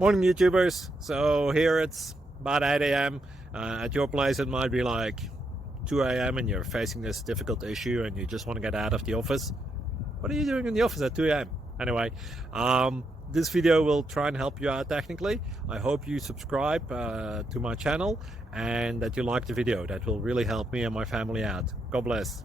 Morning YouTubers. So here it's about 8 a.m. At your place it might be like 2 a.m. and you're facing this difficult issue and you just want to get out of the office. What are you doing in the office at 2 a.m.? Anyway, this video will try and help you out technically. I hope you subscribe to my channel and that you like the video. That will really help me and my family out. God bless.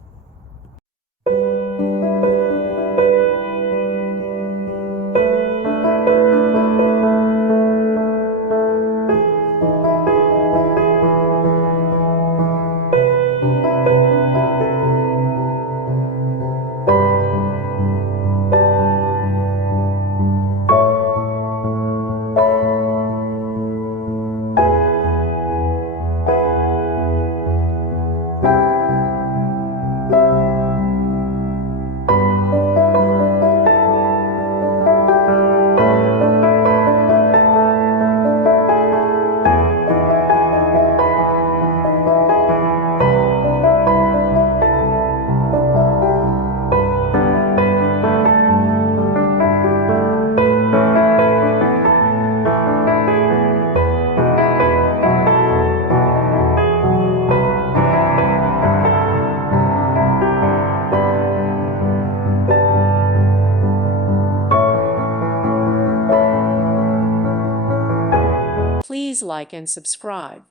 Please like and subscribe.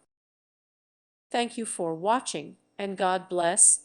Thank you for watching, and God bless.